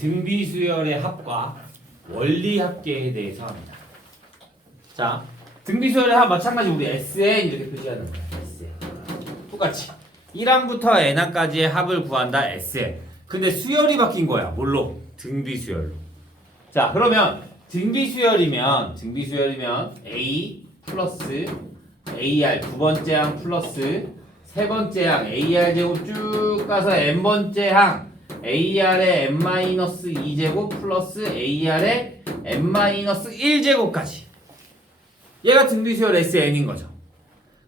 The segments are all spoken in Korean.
등비수열의 합과 원리합계에 대해서 합니다. 자, 등비수열의 합 마찬가지 우리 SN 이렇게 표시하는 거야. SN. 똑같이 1항부터 n항까지의 합을 구한다. SN. 근데 수열이 바뀐 거야. 뭘로? 등비수열로. 자, 그러면 등비수열이면 A 플러스 AR 두 번째 항 플러스 세 번째 항 AR 제곱 쭉 가서 n번째 항 AR의 n-2제곱 플러스 AR의 n-1제곱까지 얘가 등비수열 SN인 거죠.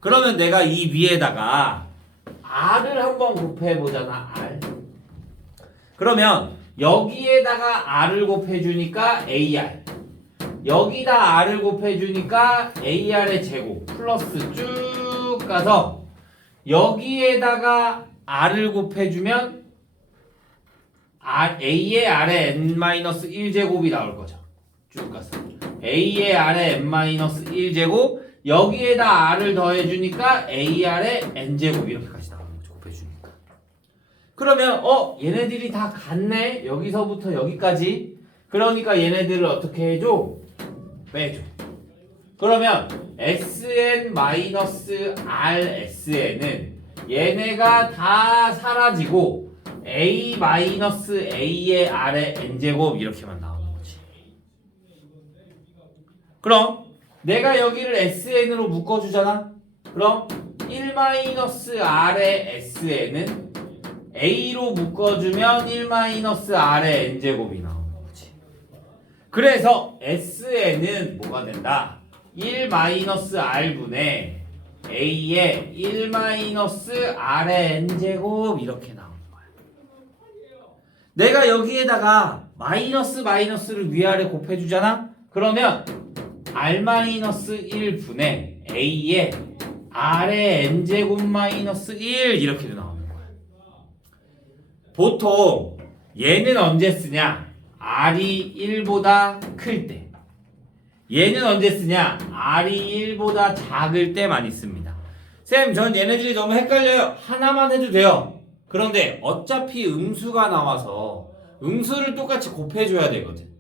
그러면 내가 이 위에다가 R을 한번 곱해보잖아. R. 그러면 여기에다가 R을 곱해주니까 AR 여기다 R을 곱해주니까 AR의 제곱 플러스 쭉 가서 여기에다가 R을 곱해주면 A의 R의 n-1제곱이 나올 거죠. 쭉 가서 A의 R의 n-1제곱 여기에다 R을 더해주니까 AR의 n제곱 이렇게까지 나오는 거죠. 곱해주니까. 그러면 얘네들이 다 같네. 여기서부터 여기까지. 그러니까 얘네들을 어떻게 해줘? 빼줘. 그러면 SN-RSN은 얘네가 다 사라지고 A-A의 R의 n제곱 이렇게만 나오는 거지. 그럼 내가 여기를 SN으로 묶어주잖아. 그럼 1-R의 SN은 A로 묶어주면 1-R의 n제곱이 나오는 거지. 그래서 SN은 뭐가 된다? 1-R분의 A의 1-R의 n제곱 이렇게 나오는 거야. 내가 여기에다가 마이너스를 위아래 곱해주잖아? 그러면 R-1분의 A의 R의 n제곱 마이너스 1 이렇게도 나오는 거야. 보통 얘는 언제 쓰냐? R이 1보다 클 때. 얘는 언제 쓰냐? R이 1보다 작을 때 많이 씁니다. 쌤, 전 얘네들이 너무 헷갈려요. 하나만 해도 돼요. 그런데 어차피 음수가 나와서 음수를 똑같이 곱해줘야 되거든.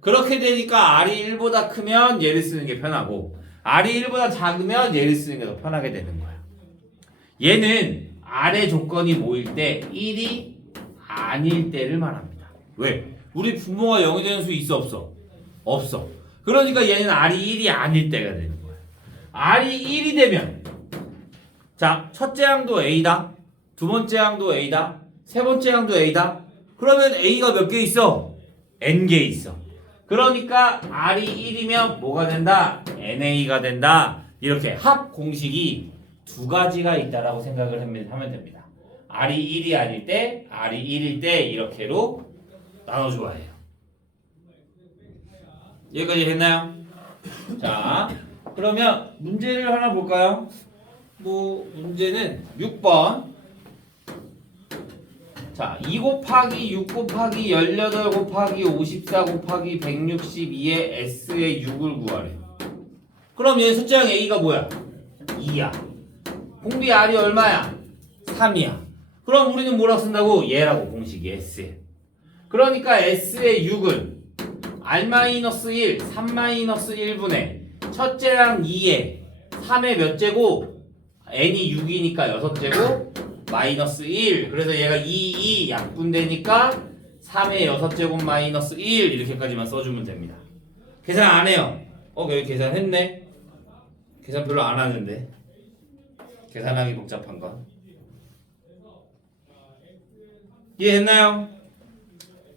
그렇게 되니까 R이 1보다 크면 얘를 쓰는 게 편하고 R이 1보다 작으면 얘를 쓰는 게 더 편하게 되는 거야. 얘는 R의 조건이 뭐일 때 1이 아닐 때를 말합니다. 왜? 우리 분모가 0이 되는 수 있어 없어? 없어. 그러니까 얘는 R이 1이 아닐 때가 되는 거야. R이 1이 되면 자, 첫째 항도 A다. 두 번째 항도 A다. 세 번째 항도 A다. 그러면 A가 몇 개 있어? N개 있어. 그러니까 R이 1이면 뭐가 된다? NA가 된다. 이렇게 합 공식이 두 가지가 있다라고 생각을 하면 됩니다. R이 1이 아닐 때, R이 1일 때 이렇게로 나눠줘야 해요. 여기까지 됐나요? 자, 그러면 문제를 하나 볼까요? 문제는 6번. 자, 2 곱하기 6 곱하기 18 곱하기 54 곱하기 162의 S의 6을 구하래. 그럼 얘 숫자형 A가 뭐야? 2야. 공비 R이 얼마야? 3이야. 그럼 우리는 뭐라고 쓴다고? 얘라고 공식이 S에. 그러니까 S의 6은 R-1, 3-1분의 첫째랑 2에 3의 몇 제곱? N이 6이니까 6제곱 마이너스 1. 그래서 얘가 2 약분되니까 3의 6제곱 마이너스 1 이렇게까지만 써주면 됩니다. 계산 안 해요. 여기 계산했네. 계산 별로 안 하는데. 계산하기 복잡한 건. 이해했나요?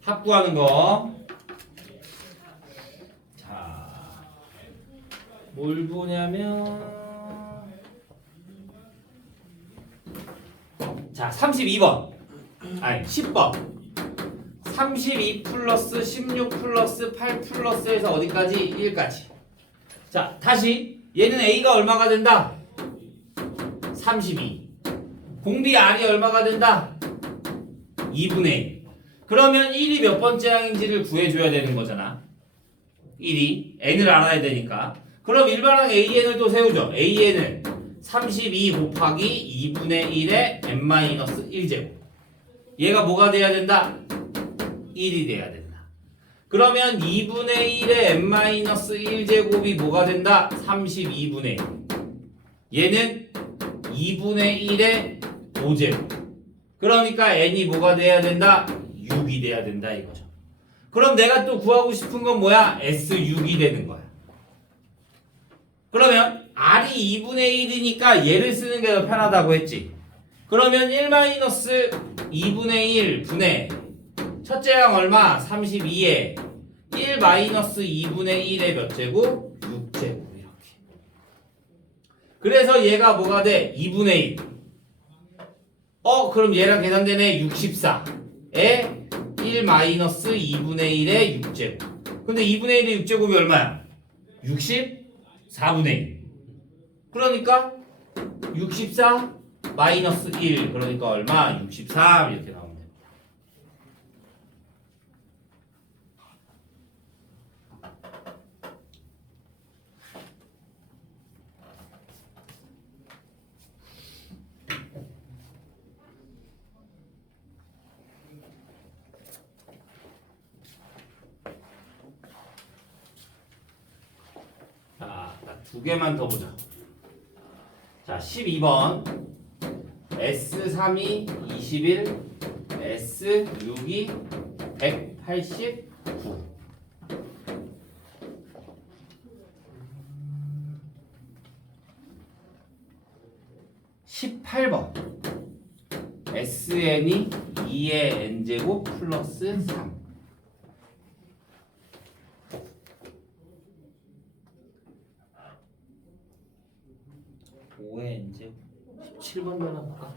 합구하는 거. 자, 뭘 보냐면 자, 32번. 아니, 10번. 32 플러스 16 플러스 8 플러스에서 어디까지? 1까지. 자, 다시 얘는 A가 얼마가 된다? 32. 공비 R이 얼마가 된다? 2분의 1. 그러면 1이 몇 번째 항인지를 구해줘야 되는 거잖아. 1이 n을 알아야 되니까. 그럼 일반항 AN을 또 세우죠. AN을 32 곱하기 2분의 1의 n-1제곱. 얘가 뭐가 돼야 된다? 1이 돼야 된다. 그러면 2분의 1의 n-1제곱이 뭐가 된다? 32분의 1. 얘는 2분의 1의 5제곱. 그러니까 n이 뭐가 돼야 된다? 6이 돼야 된다 이거죠. 그럼 내가 또 구하고 싶은 건 뭐야? S6이 되는 거야. 그러면 R이 2분의 1이니까 얘를 쓰는 게 더 편하다고 했지. 그러면 1-2분의 1 분의 첫째 항 얼마? 32에 1-2분의 1의 몇 제곱? 6제곱 이렇게. 그래서 얘가 뭐가 돼? 2분의 1. 그럼 얘랑 계산되네. 64에 1-2분의 1의 6제곱. 근데 2분의 1의 6제곱이 얼마야? 64분의 1. 그러니까 64 마이너스 1. 그러니까 얼마? 63 이렇게 나오면 됩니다. 자, 두 개만 더 보자. 자, 12번. S3이 21, S6이 189. 18번. SN이 2의 n제곱 플러스 3. 오의 n제곱 17번 나눠볼까?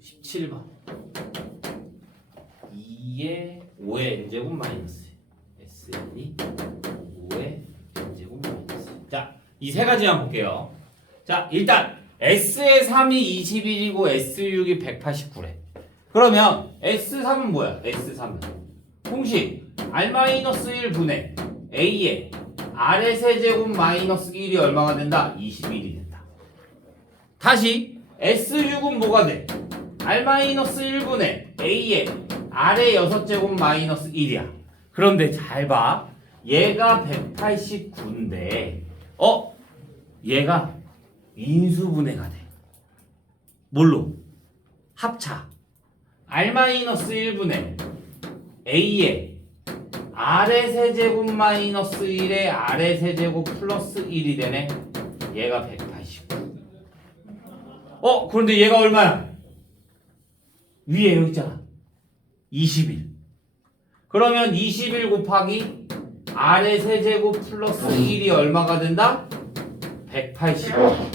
17번 2의 5의 n제곱 마이너스 SN이 5의 n제곱 마이너스. 자, 이 세 가지만 볼게요. 자, 일단 S의 3이 21이고 S6이 189래. 그러면 S3은 뭐야? S3은 공식 R-1 분의 A의 R의 세제곱 마이너스 1이 얼마가 된다? 21이 된다. 다시 S6은 뭐가 돼? R-1분의 A의 R의 6제곱 마이너스 1이야. 그런데 잘 봐. 얘가 189인데 얘가 인수분해가 돼. 뭘로? 합차. R-1분의 A의 R의 세제곱 마이너스 1의 R의 세제곱 플러스 1이 되네. 얘가 189. 그런데 얘가 얼마야? 위에 여기 있잖아. 21. 그러면 21 곱하기 R의 세제곱 플러스 1이 얼마가 된다? 185.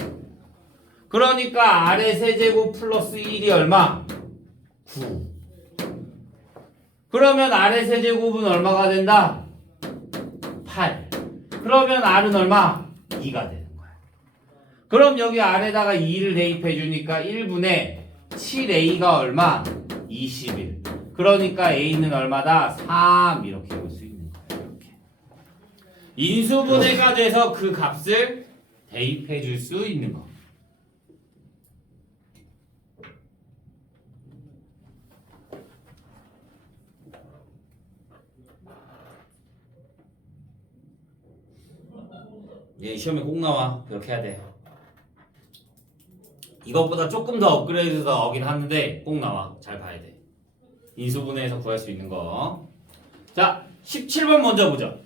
그러니까 R의 세제곱 플러스 1이 얼마? 9. 그러면 R의 세제곱은 얼마가 된다? 8. 그러면 R은 얼마? 2가 되는 거야. 그럼 여기 R에다가 2를 대입해 주니까 1분의 7A가 얼마? 21. 그러니까 A는 얼마다? 3 이렇게 볼 수 있는 거야. 이렇게. 인수분해가 돼서 그 값을 대입해 줄 수 있는 거. 얘 시험에 꼭 나와. 그렇게 해야 돼. 이것보다 조금 더 업그레이드가 오긴 하는데 꼭 나와. 잘 봐야 돼. 인수분해에서 구할 수 있는 거. 자, 17번 먼저 보자.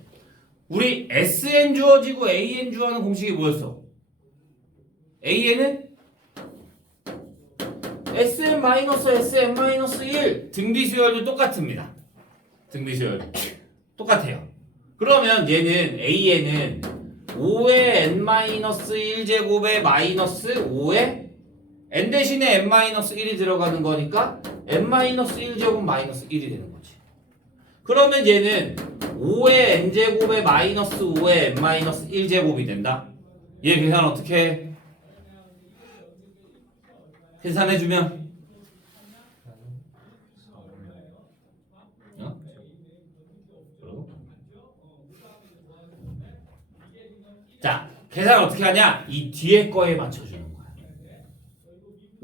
우리 SN 주어지고 AN 주어하는 공식이 뭐였어? AN은 SM-SM-1 등비수열도 똑같습니다. 등비수열 똑같아요. 그러면 얘는 AN은 5의 n-1제곱에 마이너스 5의 n 대신에 n-1이 들어가는 거니까 n-1제곱 마이너스 1이 되는 거지. 그러면 얘는 5의 n제곱에 마이너스 5의 n-1제곱이 된다. 얘 계산 어떻게 해? 계산해주면 자, 계산 어떻게 하냐? 이 뒤에 거에 맞춰주는 거야.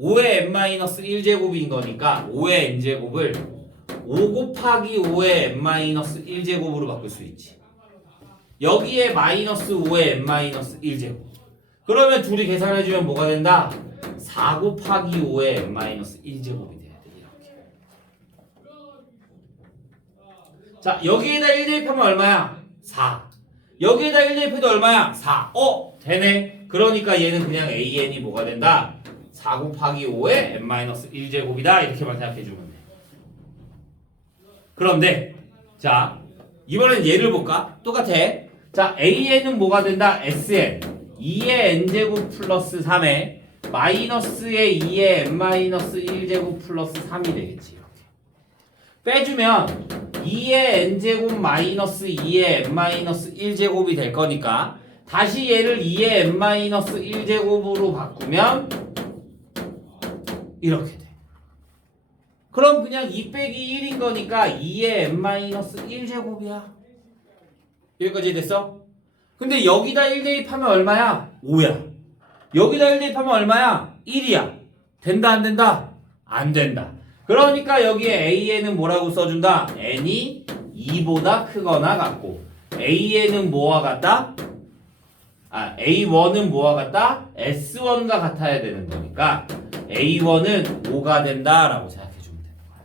5의 n-1제곱인 거니까 5의 n제곱을 5 곱하기 5의 n-1제곱으로 바꿀 수 있지. 여기에 마이너스 5의 n-1제곱. 그러면 둘이 계산해주면 뭐가 된다? 4 곱하기 5의 n-1제곱이 돼야 돼. 이렇게. 자, 여기에다 1 대입하면 얼마야? 4. 여기에다 1 대입해도 얼마야? 4. 되네. 그러니까 얘는 그냥 AN이 뭐가 된다? 4 곱하기 5의 n-1제곱이다. 이렇게만 생각해주면 돼. 그런데 자, 이번엔 얘를 볼까? 똑같아. 자, AN은 뭐가 된다? SN 2의 n제곱 플러스 3에 마이너스의 2의 n-1제곱 플러스 3이 되겠지. 이렇게 빼주면 2의 n제곱 마이너스 2의 n-1제곱이 될 거니까 다시 얘를 2의 n-1제곱으로 바꾸면 이렇게 돼. 그럼 그냥 2 빼기 1인 거니까 2의 n-1제곱이야. 여기까지 됐어? 근데 여기다 1 대입하면 얼마야? 5야. 여기다 1 대입하면 얼마야? 1이야. 된다 안 된다? 안 된다. 그러니까 여기에 AN은 뭐라고 써준다? n이 2보다 크거나 같고 AN은 뭐와 같다? A1은 뭐와 같다? S1과 같아야 되는 거니까 A1은 5가 된다라고 생각해주면 되는 거야.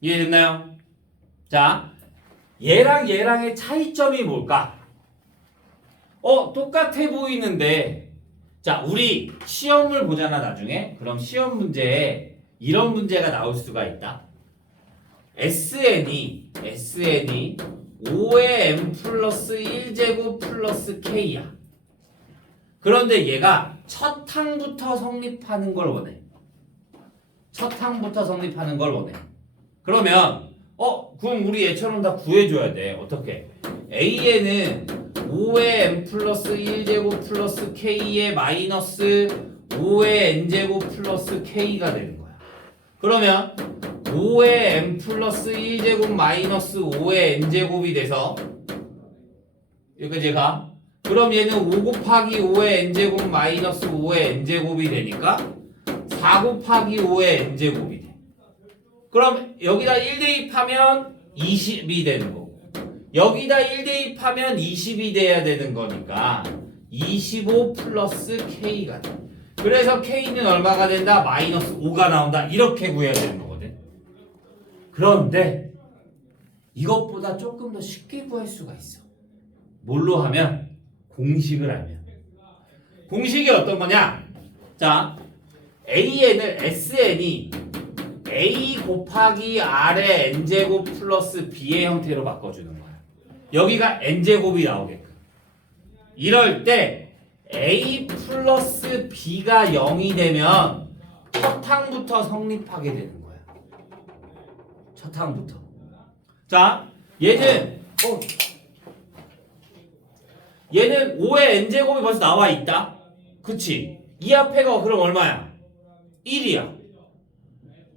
이해됐나요? 자, 얘랑 얘랑의 차이점이 뭘까? 똑같아 보이는데 자, 우리 시험을 보잖아 나중에. 그럼 시험 문제에 이런 문제가 나올 수가 있다. SN이 5의 n 플러스 1제곱 플러스 K야. 그런데 얘가 첫 항부터 성립하는 걸 원해. 첫 항부터 성립하는 걸 원해. 그러면 그럼 우리 얘처럼 다 구해줘야 돼. 어떻게? AN은 5의 n 플러스 1제곱 플러스 K의 마이너스 5의 n제곱 플러스 K가 되는 거야. 그러면 5의 n 플러스 1제곱 마이너스 5의 n제곱이 돼서 여기까지 가. 그럼 얘는 5 곱하기 5의 n제곱 마이너스 5의 n제곱이 되니까 4 곱하기 5의 n제곱이 돼. 그럼 여기다 1 대입하면 20이 되는 거고 여기다 1 대입하면 20이 돼야 되는 거니까 25 플러스 K가 돼. 그래서 K는 얼마가 된다? 마이너스 5가 나온다. 이렇게 구해야 되는 거거든. 그런데 이것보다 조금 더 쉽게 구할 수가 있어. 뭘로 하면? 공식을 알면. 공식이 어떤 거냐? 자, AN을 SN이 A 곱하기 R의 N제곱 플러스 B의 형태로 바꿔주는 거야. 여기가 N제곱이 나오게끔. 이럴 때 A 플러스 B가 0이 되면 첫 항부터 성립하게 되는 거야. 첫 항부터. 자, 얘는 5의 N제곱이 벌써 나와 있다. 그치? 이 앞에가 그럼 얼마야? 1이야.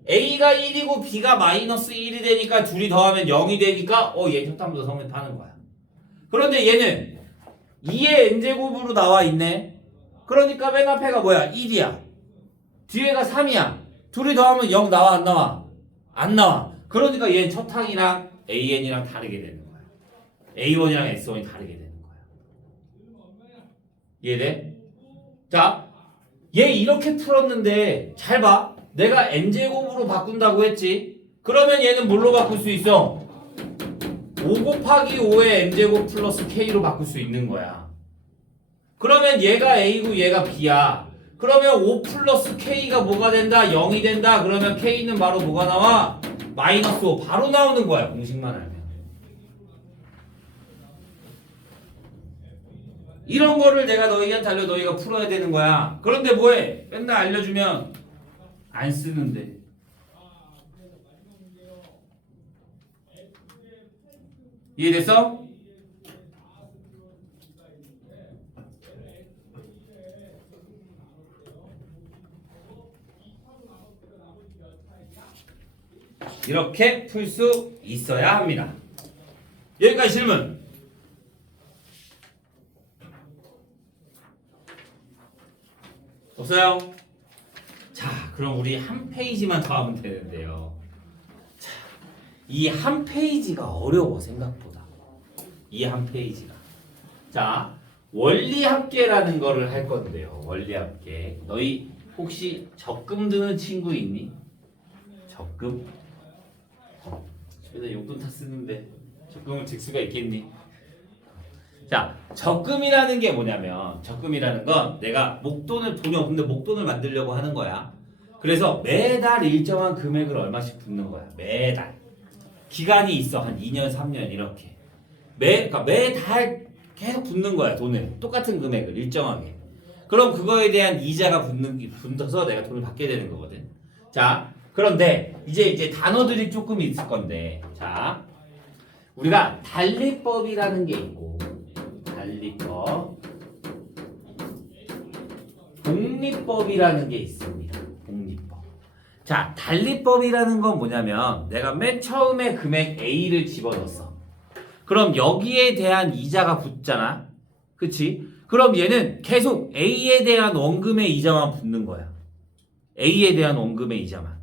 A가 1이고 B가 마이너스 1이 되니까 둘이 더하면 0이 되니까 얘 첫 항부터 성립하는 거야. 그런데 얘는 2의 n제곱으로 나와 있네. 그러니까 맨 앞에가 뭐야? 1이야. 뒤에가 3이야. 둘이 더하면 0 나와 안 나와? 안 나와. 그러니까 얘는 첫 항이랑 AN이랑 다르게 되는 거야. A1이랑 S1이 다르게 되는 거야. 이해돼? 자, 얘 이렇게 풀었는데 잘 봐. 내가 n제곱으로 바꾼다고 했지. 그러면 얘는 뭘로 바꿀 수 있어? 5 곱하기 5의 n제곱 플러스 K로 바꿀 수 있는 거야. 그러면 얘가 A고 얘가 B야. 그러면 5 플러스 K가 뭐가 된다? 0이 된다. 그러면 K는 바로 뭐가 나와? 마이너스 5 바로 나오는 거야. 공식만 알면. 이런 거를 내가 너희한테 알려 너희가 풀어야 되는 거야. 그런데 뭐해? 맨날 알려주면 안 쓰는데. 이해됐어? 이렇게 풀 수 있어야 합니다. 여기까지 질문. 없어요? 자, 그럼 우리 한 페이지만 더 하면 되는데요. 자, 이 한 페이지가 어려워 생각보다. 이 한 페이지가. 자, 원리합계라는 거를 할 건데요. 원리합계. 너희 혹시 적금 드는 친구 있니? 적금? 저희가 용돈 다 쓰는데 적금을 들 수가 있겠니? 자, 적금이라는 게 뭐냐면 적금이라는 건 내가 돈이 없는데 목돈을 만들려고 하는 거야. 그래서 매달 일정한 금액을 얼마씩 붓는 거야. 매달. 기간이 있어. 한 2년, 3년 이렇게. 그러니까 매달 계속 붓는 거야. 돈을. 똑같은 금액을 일정하게. 그럼 그거에 대한 이자가 붙어서 내가 돈을 받게 되는 거거든. 자, 그런데 이제 단어들이 조금 있을 건데, 자, 우리가 달리법이라는 게 있고, 달리법, 복리법이라는 게 있습니다. 복리법. 자, 달리법이라는 건 뭐냐면 내가 맨 처음에 금액 A를 집어넣었어. 그럼 여기에 대한 이자가 붙잖아. 그치? 그럼 얘는 계속 A에 대한 원금의 이자만 붙는 거야. A에 대한 원금의 이자만.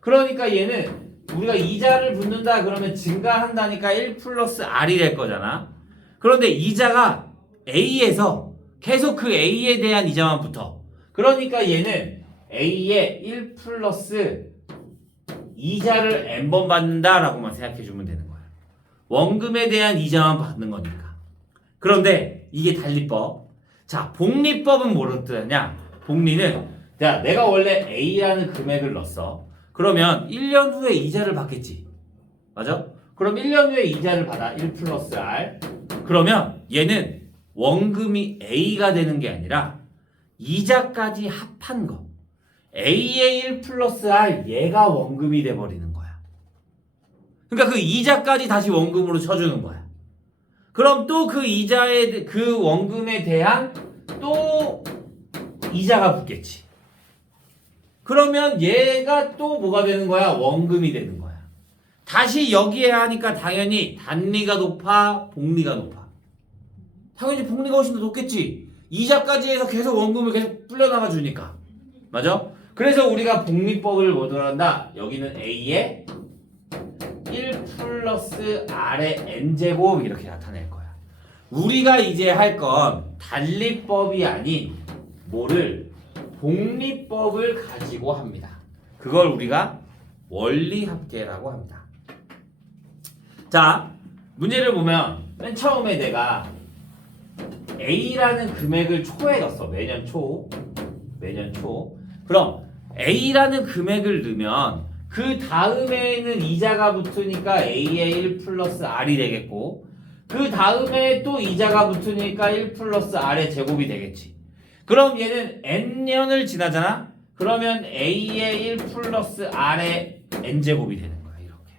그러니까 얘는 우리가 이자를 붙는다 그러면 증가한다니까 1 플러스 R이 될 거잖아. 그런데 이자가 A에서 계속 그 A에 대한 이자만 붙어. 그러니까 얘는 A에 1 플러스 이자를 N번 받는다라고만 생각해 주면 되는 거야. 원금에 대한 이자만 받는 거니까. 그런데 이게 달리법. 자, 복리법은 뭐로 뜻하냐? 복리는 자, 내가 원래 A라는 금액을 넣었어. 그러면 1년 후에 이자를 받겠지. 맞아? 그럼 1년 후에 이자를 받아. 1 플러스 R. 그러면 얘는 원금이 A가 되는 게 아니라 이자까지 합한 거. A의 1 플러스 R 얘가 원금이 돼버리는 거야. 그러니까 그 이자까지 다시 원금으로 쳐주는 거야. 그럼 또 그 그 원금에 대한 또 이자가 붙겠지. 그러면 얘가 또 뭐가 되는 거야? 원금이 되는 거야. 다시 여기에 하니까 당연히 단리가 높아, 복리가 높아. 당연히 복리가 훨씬 더 높겠지. 이자까지 해서 계속 원금을 계속 불려나가 주니까. 맞아? 그래서 우리가 복리법을 뭐로 한다? 여기는 A에 1 플러스 R의 N제곱 이렇게 나타낼 거야. 우리가 이제 할 건 달리법이 아닌 뭐를 복리법을 가지고 합니다. 그걸 우리가 원리합계라고 합니다. 자, 문제를 보면 맨 처음에 내가 A라는 금액을 초에 넣었어. 매년 초. 그럼 A라는 금액을 넣으면 그 다음에는 이자가 붙으니까 A의 1 플러스 R이 되겠고 그 다음에 또 이자가 붙으니까 1 플러스 R의 제곱이 되겠지. 그럼 얘는 N년을 지나잖아? 그러면 A의 1 플러스 R의 N제곱이 되는 거야. 이렇게.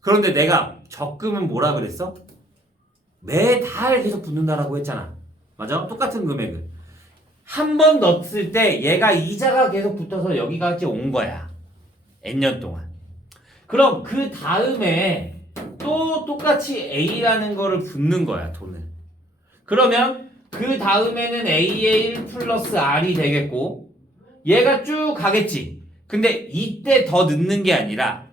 그런데 내가 적금은 뭐라 그랬어? 매달 계속 붙는다라고 했잖아. 맞아? 똑같은 금액을. 한 번 넣었을 때 얘가 이자가 계속 붙어서 여기까지 온 거야. N년 동안. 그럼 그 다음에 또 똑같이 A라는 거를 붓는 거야, 돈을. 그러면 그 다음에는 A의 1 플러스 R이 되겠고 얘가 쭉 가겠지. 근데 이때 더 넣는 게 아니라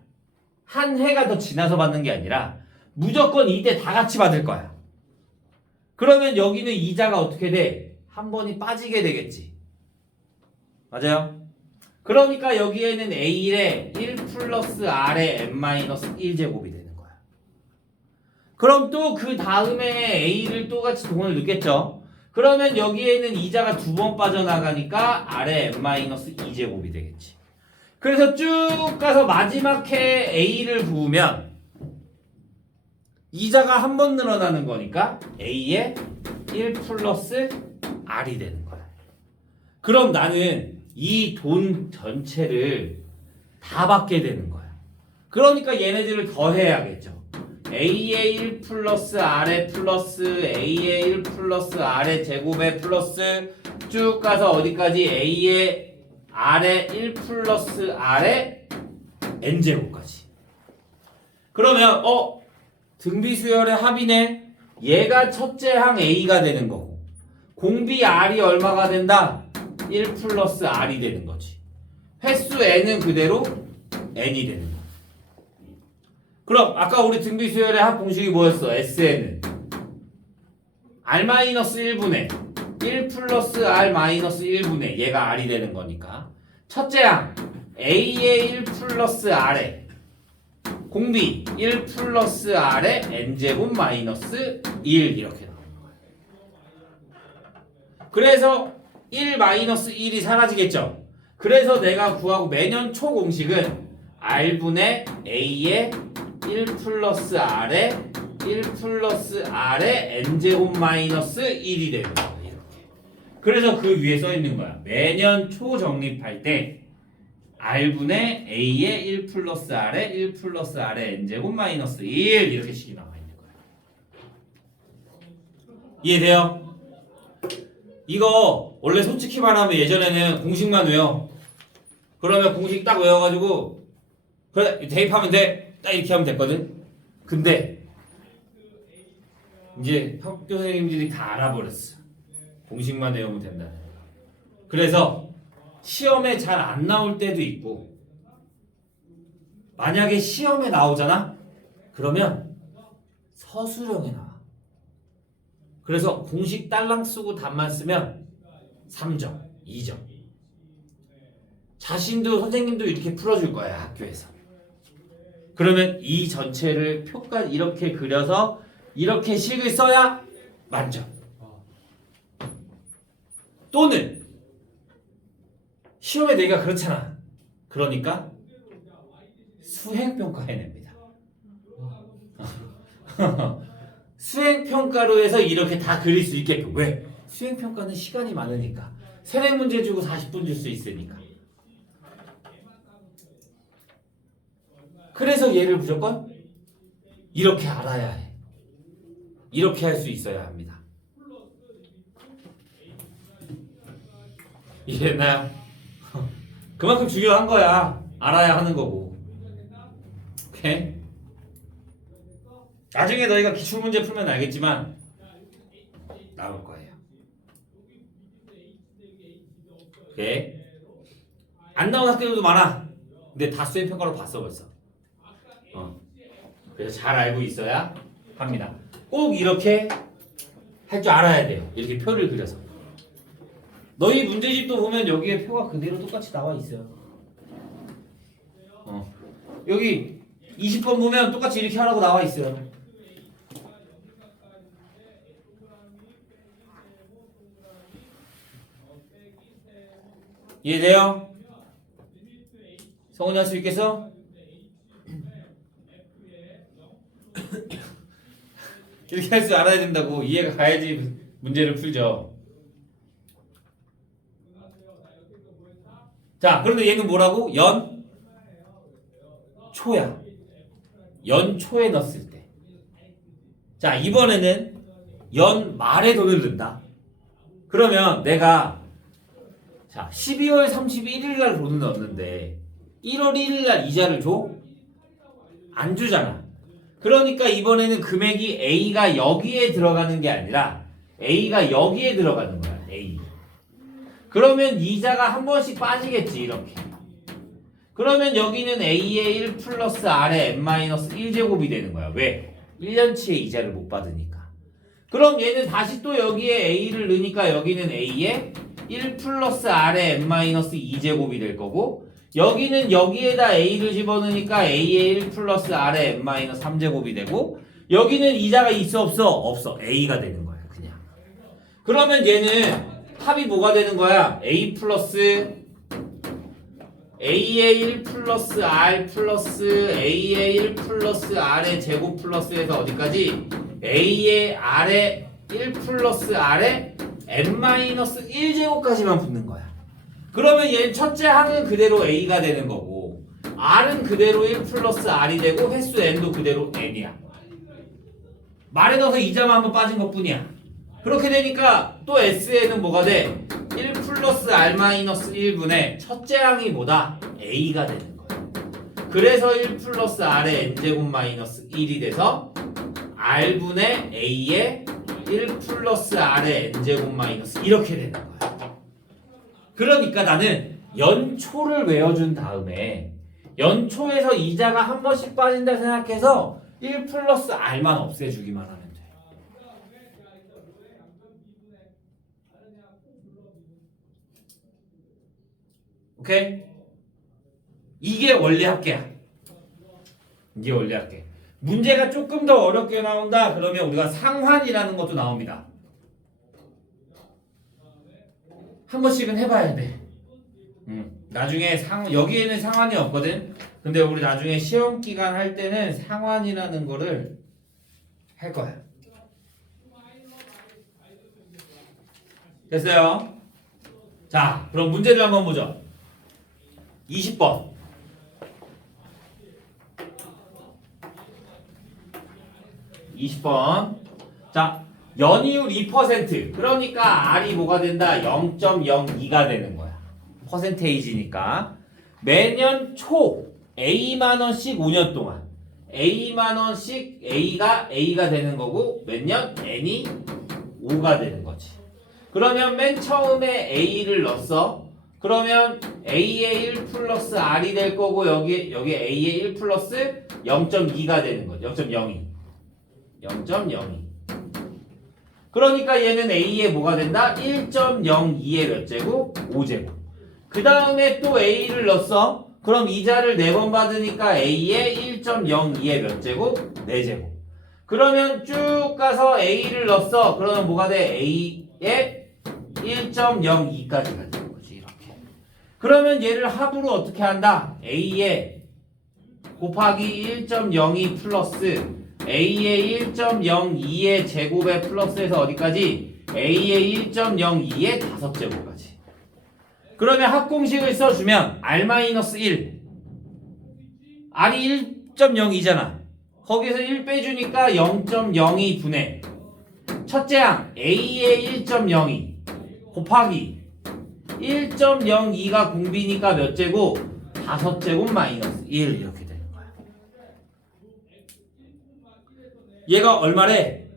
한 해가 더 지나서 받는 게 아니라 무조건 이때 다 같이 받을 거야. 그러면 여기는 이자가 어떻게 돼? 한 번이 빠지게 되겠지. 맞아요? 그러니까 여기에는 A의 1 플러스 R의 N-1제곱이 되는 거야. 그럼 또 그 다음에 A를 또 같이 돈을 넣겠죠. 그러면 여기에는 이자가 두 번 빠져나가니까 R의 N-2제곱이 되겠지. 그래서 쭉 가서 마지막 해 A를 부으면 이자가 한 번 늘어나는 거니까 A의 1 플러스 R이 되는 거야. 그럼 나는 이 돈 전체를 다 받게 되는 거야. 그러니까 얘네들을 더해야겠죠. A의 1 플러스 R의 플러스 A의 1 플러스 R의 제곱의 플러스 쭉 가서 어디까지 A의 R의 1 플러스 R의 N제곱까지. 그러면 등비수열의 합이네. 얘가 첫째 항 A가 되는 거고 공비 R이 얼마가 된다? 1 플러스 r이 되는 거지. 횟수 n은 그대로 n이 되는 거야. 그럼 아까 우리 등비수열의 합 공식이 뭐였어? SN은 r-1분의 1 플러스 r-1분의 얘가 r이 되는 거니까 첫째 항 a의 1 플러스 r에 공비 1 플러스 r에 n제곱 마이너스 1 이렇게 나오는 거예요. 그래서 1 마이너스 1이 사라지겠죠. 그래서 내가 구하고 매년 초 공식은 r분의 a의 1 플러스 r에 1 플러스 r에 n제곱 마이너스 1이 되는 거야. 이렇게. 그래서 그 위에 써 있는 거야. 매년 초 정립할 때 r분의 a의 1 플러스 r에 1 플러스 r에 n제곱 마이너스 1 이렇게 식이 나와 있는 거야. 이해돼요? 이거 원래 솔직히 말하면 예전에는 공식만 외워. 그러면 공식 딱 외워가지고 그래 대입하면 돼. 딱 이렇게 하면 됐거든. 근데 이제 학교 선생님들이 다 알아버렸어. 공식만 외우면 된다는 거. 그래서 시험에 잘 안 나올 때도 있고 만약에 시험에 나오잖아? 그러면 서술형에 나와. 그래서 공식 딸랑 쓰고 답만 쓰면 3점, 2점. 자신도 선생님도 이렇게 풀어줄 거야 학교에서. 그러면 이 전체를 표까지 이렇게 그려서 이렇게 식을 써야 만점. 또는 시험에 내가 그렇잖아. 그러니까 수행평가 해냅니다. 수행평가로 해서 이렇게 다 그릴 수 있게끔. 왜? 수행평가는 시간이 많으니까. 세례 문제 주고 40분 줄 수 있으니까. 그래서 얘를 무조건 이렇게 알아야 해. 이렇게 할 수 있어야 합니다. 이해했나요? 그만큼 중요한 거야. 알아야 하는 거고. 오케이? 나중에 너희가 기출문제 풀면 알겠지만 나올 거예요. 오케이? 안 나온 학교들도 많아. 근데 다 수행평가로 봤어 벌써. 그래서 잘 알고 있어야 합니다. 꼭 이렇게 할 줄 알아야 돼요. 이렇게 표를 그려서. 너희 문제집도 보면 여기에 표가 그대로 똑같이 나와 있어요. 여기 20번 보면 똑같이 이렇게 하라고 나와 있어요. 이해돼요? 성훈이 할 수 있겠어? 이렇게 할 줄 알아야 된다고. 이해가 가야지 문제를 풀죠. 자, 그런데 얘는 뭐라고? 연초야. 연초에 넣었을 때. 자, 이번에는 연말에 돈을 넣는다. 그러면 내가 자 12월 31일 날 돈을 넣었는데 1월 1일 날 이자를 줘? 안 주잖아. 그러니까 이번에는 금액이 A가 여기에 들어가는 게 아니라 A가 여기에 들어가는 거야. A. 그러면 이자가 한 번씩 빠지겠지. 이렇게. 그러면 여기는 A의 1 플러스 R의 n-1제곱이 되는 거야. 왜? 1년치의 이자를 못 받으니까. 그럼 얘는 다시 또 여기에 A를 넣으니까 여기는 A의 1 플러스 R의 n-2제곱이 될 거고 여기는 여기에다 A를 집어넣으니까 A의 1 플러스 R의 n-3제곱이 되고 여기는 이자가 있어 없어? 없어. A가 되는 거야. 그냥. 그러면 얘는 합이 뭐가 되는 거야? A 플러스 A의 1 플러스 R 플러스 A의 1 플러스 R의 제곱 플러스에서 어디까지? A의 R의 1 플러스 R의 n-1제곱까지만 붙는 거야. 그러면 얘는 첫째 항은 그대로 A가 되는 거고 R은 그대로 1 플러스 R이 되고 횟수 N도 그대로 N이야. 말에 넣어서 이자만 한번 빠진 것 뿐이야. 그렇게 되니까 또 SN은 뭐가 돼? 1 플러스 R-1분의 첫째 항이 뭐다? A가 되는 거야. 그래서 1 플러스 R의 N제곱 마이너스 1이 돼서 R분의 A의 1 플러스 R의 N제곱 마이너스 이렇게 되는 거야. 그러니까 나는 연초를 외워준 다음에 연초에서 이자가 한 번씩 빠진다 생각해서 1 플러스 R만 없애주기만 하면 돼. 오케이? 이게 원리 합계야. 이게 원리 합계. 문제가 조금 더 어렵게 나온다 그러면 우리가 상환이라는 것도 나옵니다. 한 번씩은 해봐야 돼. 나중에 여기에는 상환이 없거든. 근데 우리 나중에 시험 기간 할 때는 상환이라는 거를 할 거야. 됐어요? 자, 그럼 문제를 한번 보죠. 20번. 20번. 자, 연이율 2%. 그러니까 R이 뭐가 된다? 0.02가 되는 거야. 퍼센테이지니까. 매년 초 A만 원씩 5년 동안 A만 원씩 A가 되는 거고 몇 년? N이 5가 되는 거지. 그러면 맨 처음에 A를 넣었어. 그러면 A의 1 플러스 R이 될 거고 여기 A의 1 플러스 0.2가 되는 거죠. 0.02. 0.02. 그러니까 얘는 A의 뭐가 된다? 1.02의 몇 제곱? 5제곱. 그 다음에 또 A를 넣었어. 그럼 이자를 4번 받으니까 A의 1.02의 몇 제곱? 4제곱. 그러면 쭉 가서 A를 넣었어. 그러면 뭐가 돼? A의 1.02까지가 되는 거지. 이렇게. 그러면 얘를 합으로 어떻게 한다? A의 곱하기 1.02 플러스 A의 1.02의 제곱에 플러스해서 어디까지? A의 1.02의 5제곱까지. 그러면 합공식을 써주면 R-1 R이 1.02잖아. 거기서 1 빼주니까 0.02분의 첫째 항 A의 1.02 곱하기 1.02가 공비니까 몇 제곱? 5제곱 마이너스 1 이렇게 되는 거야. 얘가 얼마래?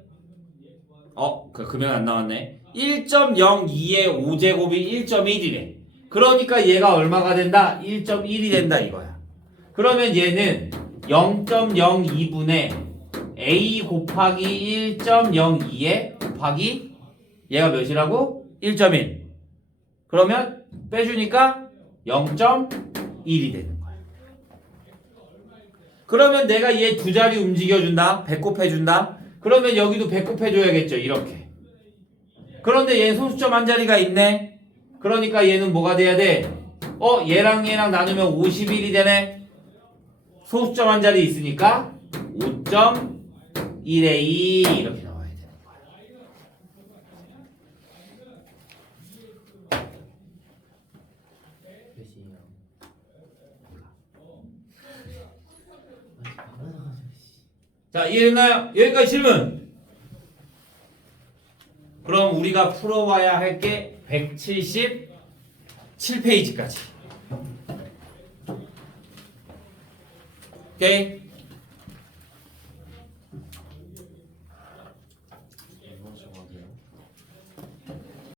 그러면 안 나왔네. 1.02의 5제곱이 1.1이래. 그러니까 얘가 얼마가 된다? 1.1이 된다 이거야. 그러면 얘는 0.02분의 A 곱하기 1.02에 곱하기 얘가 몇이라고? 1.1. 그러면 빼주니까 0.1이 되는 거야. 그러면 내가 얘 두 자리 움직여준다. 배꼽 해준다. 그러면 여기도 배꼽 해줘야겠죠. 이렇게. 그런데 얘는 소수점 한 자리가 있네. 그러니까 얘는 뭐가 돼야 돼? 얘랑 나누면 51이 되네. 소수점 한 자리 있으니까 5.1에 2 이렇게 나와야 되는 거야. 자, 이해됐나요? 여기까지 질문. 그럼 우리가 풀어와야 할 게 177페이지까지. 오케이?